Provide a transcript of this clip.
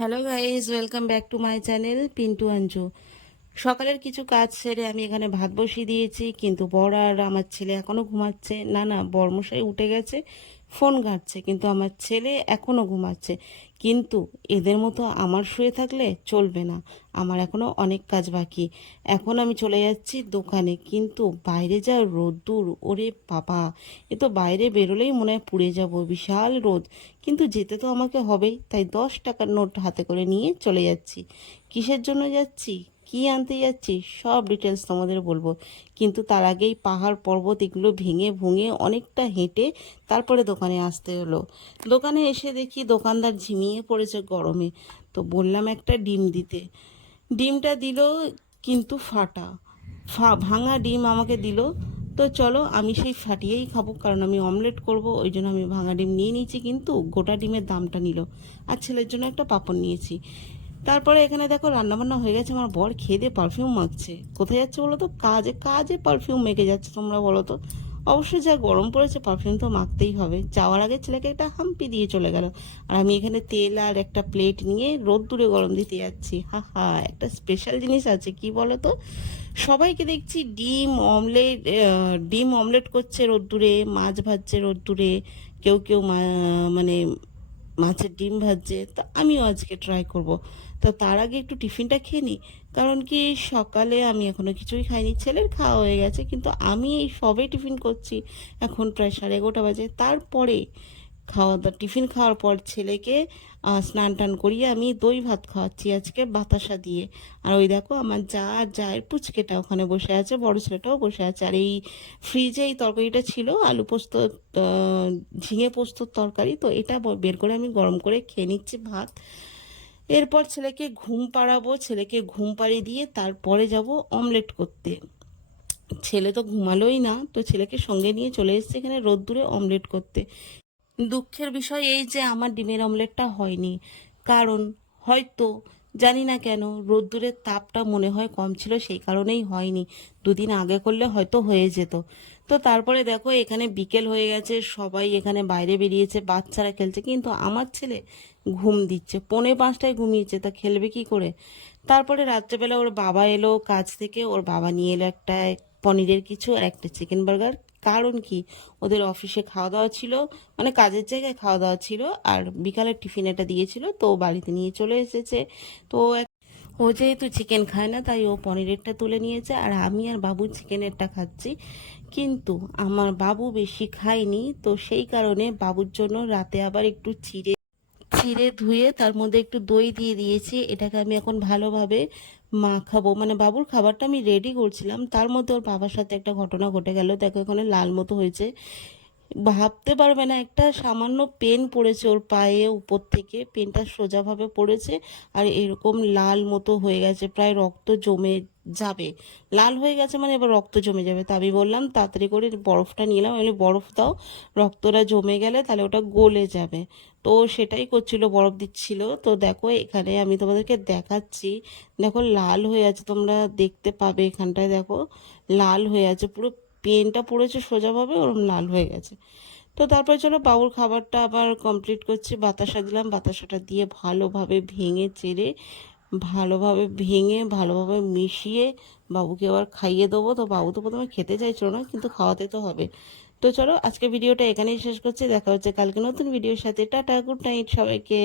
Hello guys, welcome back to my channel Pintu Anju. সকালের কিছু কাজ সেরে আমি এখানে ভাত বসিয়ে দিয়েছি, কিন্তু বর আর আমার ছেলে এখনও ঘুমাচ্ছে। না না, বরমশাই উঠে গেছে, ফোন ঘাঁটছে, কিন্তু আমার ছেলে এখনও ঘুমাচ্ছে। কিন্তু এদের মতো আমার শুয়ে থাকলে চলবে না, আমার এখনও অনেক কাজ বাকি। এখন আমি চলে যাচ্ছি দোকানে, কিন্তু বাইরে যা রোদ্দুর, ওরে বাবা, এ তো বাইরে বেরোলেই মনে হয় পুড়ে যাব, বিশাল রোদ। কিন্তু যেতে তো আমাকে হবেই, তাই 10 টাকার নোট হাতে করে নিয়ে চলে যাচ্ছি। কিসের জন্য যাচ্ছি, কি আনতে যাচ্ছি, সব ডিটেলস তোমাদের বলবো। কিন্তু তার আগেই পাহাড় পর্বত এগুলো ভেঙে ভুঙে অনেকটা হেঁটে তারপরে দোকানে আসতে হলো। দোকানে এসে দেখি দোকানদার ঝিমিয়ে পড়েছে গরমে। তো বললাম একটা ডিম দিতে। ডিমটা দিল, কিন্তু ফাটা, ভাঙা ডিম আমাকে দিল। তো চলো, আমি সেই ফাটিয়েই খাবো, কারণ আমি অমলেট করব, ওই জন্য আমি ভাঙা ডিম নিয়ে নিয়েছি, কিন্তু গোটা ডিমের দামটা নিল। আর ছেলের জন্য একটা পাঁপড় নিয়েছি। তারপরে এখানে দেখো রান্নাবান্না হয়ে গেছে, আমার বর খেয়ে দিয়ে পারফিউম মাখছে। কোথায় যাচ্ছে বলো তো? কাজে কাজে পারফিউম মেখে যাচ্ছে, তোমরা বলো তো। অবশ্যই যা গরম পড়েছে, পারফিউম তো মাখতেই হবে। যাওয়ার আগে ছেলেকে একটা হাম্পি দিয়ে চলে গেল, আর আমি এখানে তেল আর একটা প্লেট নিয়ে রোদ্দুরে গরম দিতে যাচ্ছি। হা হা, একটা স্পেশাল জিনিস আছে, কি বলো তো? সবাইকে দেখছি ডিম অমলেট করছে রোদ্দুরে, মাছ ভাজছে রোদ্দুরে, কেউ কেউ মানে মাছের ডিম ভাজছে। তো আমিও আজকে ট্রাই করব। তো তার আগে একটু টিফিনটা খেয়ে নিই, কারণ কি সকালে আমি এখনো কিছুই খাইনি। ছেলের খাওয়া হয়ে গেছে, কিন্তু আমি এই সবে টিফিন করছি। এখন প্রায় 11:30 বাজে। তারপরে খাওয়া দাওয়া, টিফিন খাওয়ার পর ছেলেকে স্নান টান করিয়ে আমি দই ভাত খাওয়াচ্ছি আজকে বাতাসা দিয়ে। আর ওই দেখো আমার যা আর জায়ের পুচকেটা ওখানে বসে আছে, বড় ছেলেটাও বসে আছে। আর এই ফ্রিজে এই তরকারিটা ছিল, আলু পোস্ত, ঝিঙে পোস্তর তরকারি। তো এটা বের করে আমি গরম করে খেয়ে নিচ্ছি ভাত। এরপর ছেলেকে ঘুম পাড়াবো, ছেলেকে ঘুম পাড়িয়ে দিয়ে তারপরে যাব অমলেট করতে। ছেলে তো ঘুমালোই না, তো ছেলেকে সঙ্গে নিয়ে চলে এসেছে এখানে রোদ্দুরে অমলেট করতে। দুঃখের বিষয় এই যে আমার ডিমের অমলেটটা হয়নি, কারণ হয়তো জানি না কেন রোদ্দুরের তাপটা মনে হয় কম ছিল, সেই কারণেই হয়নি। দুদিন আগে করলে হয়তো হয়ে যেত। তো তারপরে দেখো এখানে বিকেল হয়ে গেছে, সবাই এখানে বাইরে বেরিয়েছে, বাচ্চারা খেলছে, কিন্তু আমার ছেলে ঘুম দিচ্ছে, 4:45টায় ঘুমিয়েছে, তা খেলবে কি করে? তারপরে রাত্রেবেলা ওর বাবা এলো কাজ থেকে, ওর বাবা নিয়ে এলো একটা পনিরের কিছু আর একটা চিকেন বার্গার। কারণ কি, ওদের অফিসে খাওয়া দাওয়া ছিল, মানে কাজের জায়গায় খাওয়া দাওয়া ছিল, আর বিকালের টিফিন এটা দিয়েছিল, তো ও বাড়িতে নিয়ে চলে এসেছে। তো ও যেহেতু চিকেন খায় না, তাই ও পনিরেরটা তুলে নিয়েছে, আর আমি আর বাবু চিকেনেরটা খাচ্ছি। কিন্তু আমার বাবু বেশি খায়নি, তো সেই কারণে বাবুর জন্য রাতে আবার একটু চিড়ে চিড়ে ধুয়ে তার মধ্যে একটু দই দিয়ে দিয়েছি। এটাকে আমি এখন ভালোভাবে মাখাবো, মানে বাবুর খাবারটা আমি রেডি করছিলাম, তার মধ্যে ওর বাবার সাথে একটা ঘটনা ঘটে গেল। দেখো এখানে লাল মতো হয়েছে, ভাবতে পারবে না, একটা সামান্য পেন পড়েছে ওর পায়ে, উপর থেকে পেনটা সোজাভাবে পড়েছে, আর এরকম লাল মতো হয়ে গেছে, প্রায় রক্ত জমে যাবে। লাল হয়ে গেছে মানে এবার রক্ত জমে যাবে। তা আমি বললাম তাড়াতাড়ি করে বরফটা নিলাম, আমি বললাম, বরফ দাও, রক্তটা জমে গেলে তাহলে ওটা গলে যাবে। তো সেটাই করছিল, বরফ দিচ্ছিল। তো দেখো এখানে আমি তোমাদেরকে দেখাচ্ছি, দেখো লাল হয়ে আছে, তোমরা দেখতে পাবে এখানটায়, দেখো লাল হয়ে আছে পুরো, পেনটা পড়েছে সোজাভাবে, ওরম লাল হয়ে গেছে। তো তারপরে চলো বাবুর খাবারটা আবার কমপ্লিট করছি। বাতাসা দিলাম, বাতাসাটা দিয়ে ভালোভাবে ভেঙে চেড়ে, ভালোভাবে মিশিয়ে বাবুকে আবার খাইয়ে দেবো। তো বাবু তো প্রথমে খেতে চাইছিল না, কিন্তু খাওয়াতে তো হবে। তো চলো আজকে ভিডিওটা এখানেই শেষ করছি, দেখা হচ্ছে কালকে নতুন ভিডিওর সাথে। টাটা, গুড নাইট সবাইকে।